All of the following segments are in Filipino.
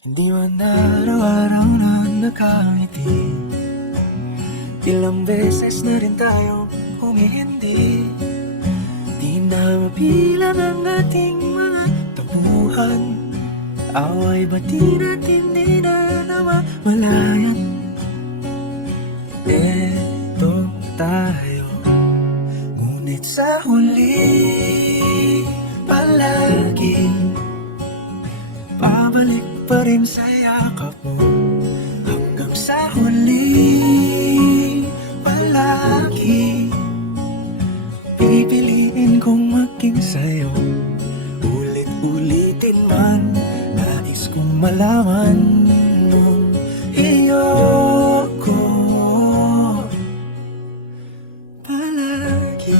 Hindi man araw-araw na nakangiti, ilang beses na rin tayo humihindi. Di na mabilang ang ating mga tampuhan, away ba't di natin di na namamalayan? Eto tayo, ngunit sa huli palagi pabalik pa rin sa yakap mo. Hanggang sa huli palagi pipiliin kong maging sa'yo. Ulit-ulitin man, nais kong malaman nung iyoko palagi.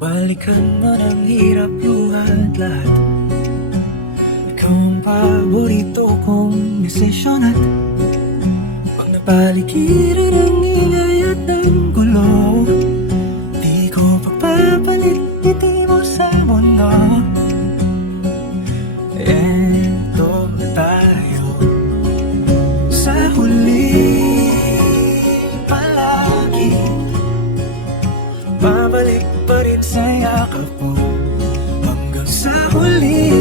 Balikan man ang hirap luhat lahat, ikaw ang paborito kong desisyon. At pag napaligiran ang ingay at ang gulo, di ko pagpapalit ngiti mo sa mundo. Eto tayo sa huli palagi, babalik pa rin sa yakap mo. Hanggang sa huli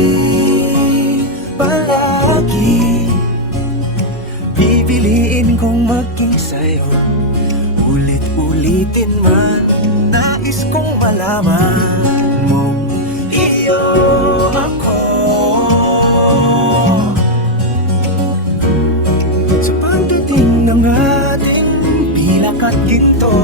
palagi pipiliin kong maging sa'yo. Ulit-ulitin man, nais kong malaman mo iyo ako. Sa pagdating ng ating pilak at ginto,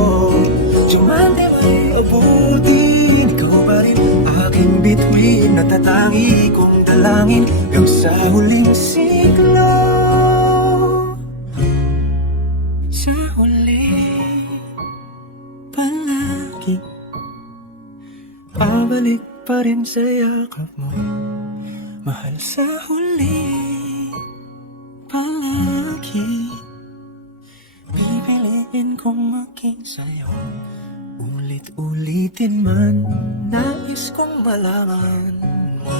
Diamante may abutin, ikaw pa rin aking bituin, natatangi kong dalangin hanggang sa huling siglo. Sa huli palagi pabalik pa rin sa yakap mo, mahal. Sa huli palagi pipiliin kong maging sa'yo. Ulit-ulitin man, nais kong malaman mo